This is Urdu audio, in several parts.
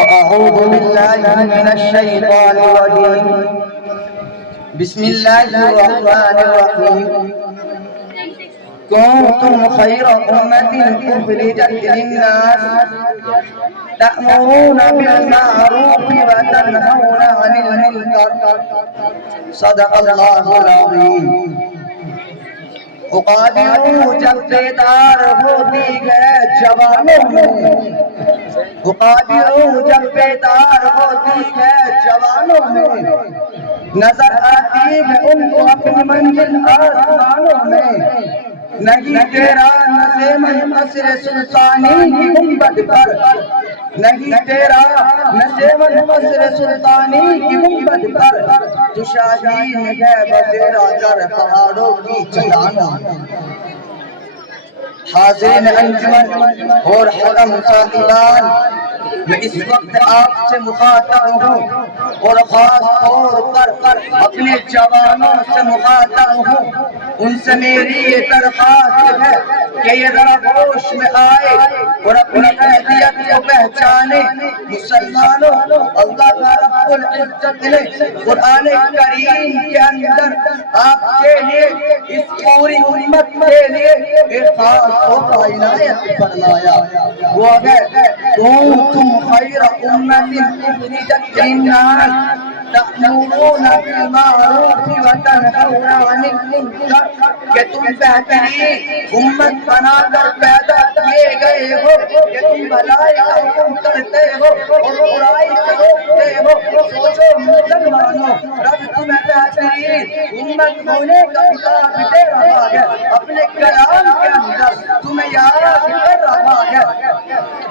أعوذ بالله من الشيطان الرجيم بسم الله الرحمن الرحيم كنتم خير أمة أخرجت للناس تأمرون بالمعروف وتنهون عن المنكر صدق الله العظيم اقادیوں جب بیدار ہوتی ہے جوانوں میں اقادیوں جب بیدار ہوتی ہے جوانوں میں نظر آتی ہے ان کو اپنی منزل آسمانوں میں نہیں تیرا نسیمن قصر سلطانی کی گنبد پر نہیں تیرا نسیمن قصر سلطانی کی گنبد پر تو شاہین ہے بسیرا کر پہاڑوں کی چٹانوں حاضرین انجمن اور حرم صاحبان میں اس وقت آپ سے مخاطب ہوں اور خاص طور پر اپنے جوانوں سے مخاطب ہوں ان سے میری یہ درخواست ہے کہ یہ ذرا ہوش میں آئے اور اپنی اہلیت کو پہچانے مسلمانوں اللہ رب العزت نے قرآن کریم کے اندر آپ کے لیے اس پوری امت کے لیے ایک خاص تحفہ عنایت فرمایا وہ ہے تم خیر امت اخرجت للناس تأمرون بالمعروف وتنهون عن المنکر کہ تم بہترین امت بنا کر پیدا کیے گئے ہو کہ تم بھلائی کا حکم کرتے ہو اور برائی سے روکتے ہو سوچو مسلمانوں رب تمہیں بہترین امت ہونے کا خطاب دے رہا ہے اپنے کلام کے اندر تمہیں یاد کر رہا ہے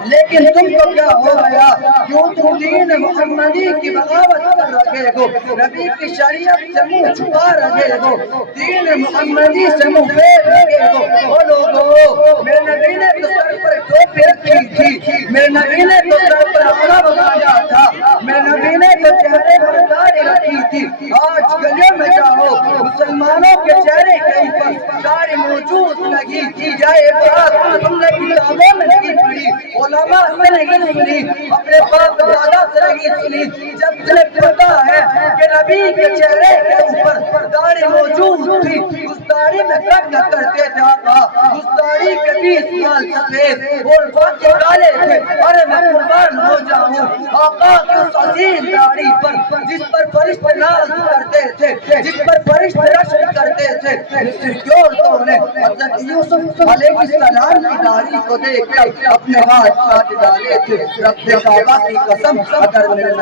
لیکن تم کو کیا ہو گیا کیوں تم دین محمدی کی بغاوت کر رہے ہو نبی کی شریعت سے منہ چھپا رہے ہو دین محمدی سے منہ پھیر رہے ہو او لوگو میرے نبی نے تو سر پر ٹوپی رکھی تھی میرے نبی نے تو سر پر اپنا بنایا تھا میرے نبی نے تو چہرے پر داڑھی رکھی تھی آج گلیوں میں جاؤ مسلمانوں کے چہرے کے اوپر داڑھی موجود نہیں جائے بات تم نے کتابوں میں نہیں پڑھی علماء سے نہیں سنی اپنے باپ دادا سے نہیں سنی جب تمہیں پتا ہے کہ نبی کے چہرے کے اوپر داڑھی موجود تھی اس داڑھی میں کیا کرتے تھے آقا اس داڑھی کے 20 سال سفید اور باقی کالے تھے ارے میں قربان ہو جاؤں آقا کی اس عظیم داڑھی پر جس پر فرشتے ناز کرتے تھے جس پر فرشتے رشک کرتے تھے کیوں تو نے حضرت یوسف علیہ السلام کی داڑھی کو دیکھ کر اپنے ہاتھ کاٹ ڈالے تھے رب کعبہ کی قسم اگر میرے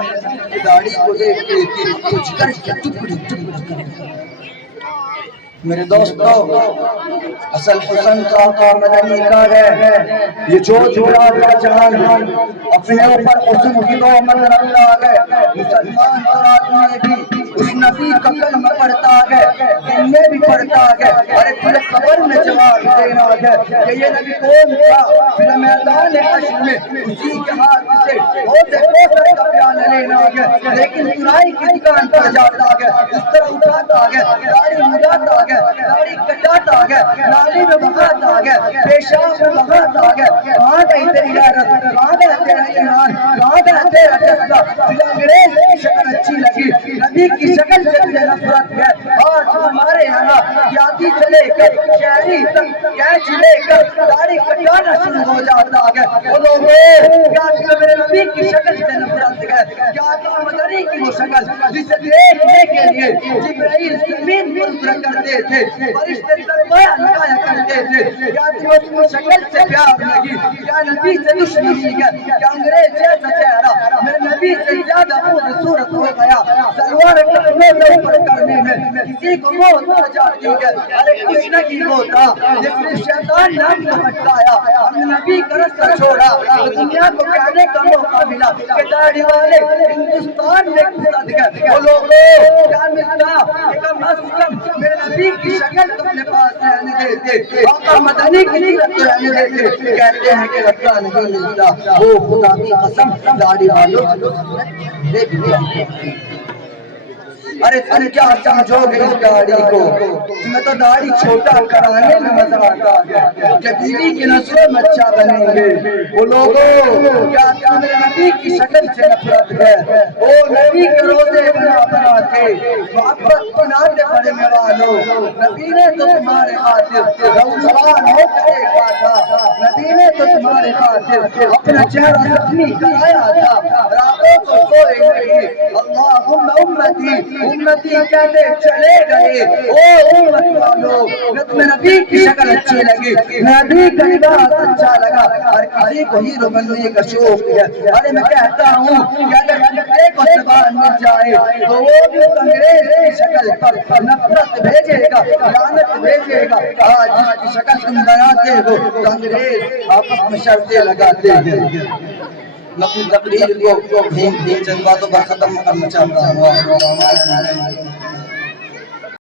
کی داڑھی کو دیکھ کے کچھ کر کے ٹکڑی ٹکڑی میرے دوستو اصل حسن کا آقا مدنی کا ہے یہ جو جوڑا کا جہان اپنے اوپر حسن کی نعمت رکھتا ہے مسلمان اور آدمی بھی اس نبی کا کلمہ پڑھتا ہے دل میں بھی پڑھتا ہے اور پھر قبر میں جواب دینا ہے کہ یہ نبی کون تھا پھر میدان حشر میں اسی کے ہاتھ سے ہوتے کوثر کا پیالہ لینا ہے لیکن سرائی کی دکان پر جاتا ہے اس طرح اٹھاتا ہے داڑھی مجاتا ہے داڑھی کٹاتا ہے نالی میں بہاتا ہے پیشاب میں بہاتا ہے کہاں گئی تیری غیرت کہاں گیا تیرا ایمان کہاں گیا تیرا جذبہ تجھے انگریز کی شکل اچھی لگی نبی کی شکل سے تجھے نفرت ہے آج ہمارے یہاں یادی سے لے کر شہری تک کیچ لے کر داڑھی کٹانا شروع ہو جاتا ہے وہ لوگوں کیا تمہیں میرے نبی کی شکل سے نفرت ہے کیا تمہیں مدنی کی وہ شکل جسے دیکھنے کے لیے جبرائیل زمین پر اترا کرتے تھے فرشتے سرمایہ لگایا کرتے تھے کیا تمہیں اس کو شکل سے پیار لگی کیا نبی سے دشمنی ہے کیا انگریز جیسا چہرہ میرے نبی سے زیادہ خوبصورت ہو گیا سلوار ٹکنے سے اوپر کرنے میں کسی کو موت آ جاتی ہے ارے کچھ نہیں ہوتا جس نے شیطان نام کو بھٹکایا ہم نے نبی کا رستہ چھوڑا تو دنیا کو کہنے کا موقع ملا کہ داڑھی والے ہندوستان میں گھسد گئے وہ لوگوں کیا ملتا کہ کم از کم میرے نبی کی شکل تو اپنے پاس رہنے دیتے آقا مدنی کی سیرت رہنے دیتے کہتے ہیں کہ رکھا نہیں ملتا وہ خدا کی قسم داڑھی والوں سے دیکھ لیا ارے تم کیا سمجھو گے اس داڑھی کو؟ تمہیں تو داڑھی چھوٹا کرانے میں مزہ آتا ہے کہ بیوی کی نسلوں میں اچھا بنیں گے۔ وہ لوگوں کیا تمہیں نبی کی شکل سے نفرت ہے؟ وہ نبی کے روزے بنا بنا کے محبت بناتے پڑھنے والوں، نبی نے تو تمہارے خاطر روزوان ہو کر دیکھا تھا، نبی نے تو تمہارے خاطر اپنا چہرہ زخمی کرایا تھا، راتوں کو سوئے نہیں۔ اللہم امتی امتی کہتے چلے گئے۔ او امت والو، میں تمہیں نبی کی شکل اچھی لگی، نبی کا لباس اچھا لگا، ہر کسی کو ہیرو بننے کا شوق ہے۔ ارے میں کہتا ہوں کہ اگر انگریز کو زبان مل جائے تو وہ بھی انگریز کی شکل پر نفرت بھیجے گا، لعنت بھیجے گا۔ آج جس کی شکل تم بناتے ہو تو انگریز آپس میں شرطیں لگاتے ہیں۔ میں اپنی تقریر کو چند باتوں پر ختم کرنا چاہتا ہوں۔